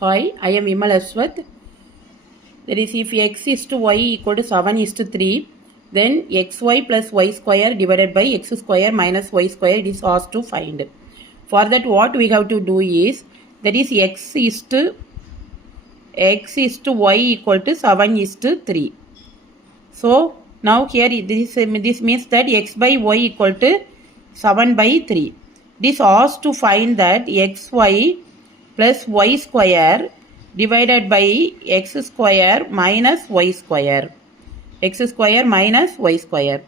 Hi, I am Vimal Aswath. That is, if x is to y equal to 7 is to 3, then xy plus y square divided by x square minus y square, it is asked to find. For that, what we have to do is, that is x is to y equal to 7 is to 3. So, now here this means that x by y equal to 7 by 3. This asks to find that xy plus y square divided by x square minus y square. X square minus y square.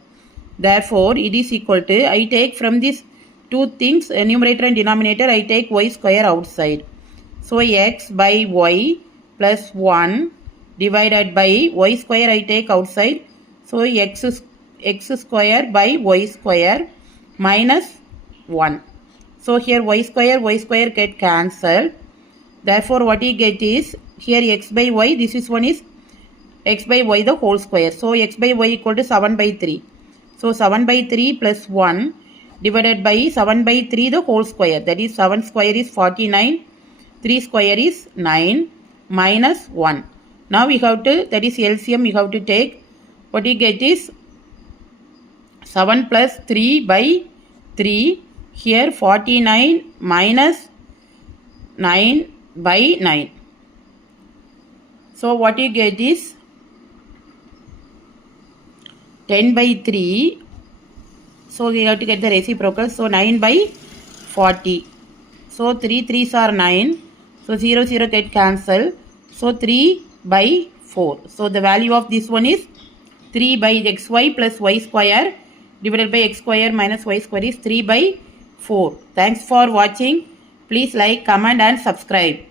Therefore, it is equal to, I take from these two things, numerator and denominator, I take y square outside. So, x by y plus 1 divided by y square I take outside. So, x square by y square minus 1. So, here y square get cancelled. Therefore, what you get is, here x by y, this is one is x by y the whole square. So, x by y equal to 7 by 3. So, 7 by 3 plus 1 divided by 7 by 3 the whole square. That is 7 square is 49. 3 square is 9 minus 1. Now, we have to, that is LCM, we have to take, what you get is 7 plus 3 by 3. Here 49 minus 9 by 9. So, what you get is 10 by 3. So, we have to get the reciprocal. So, 9 by 40. So, 3 3s are 9. So, 0 0 get cancelled. So, 3 by 4. So, the value of this one is 3 by xy plus y square divided by x square minus y square is 3 by 4. Thanks for watching. Please like, comment and subscribe.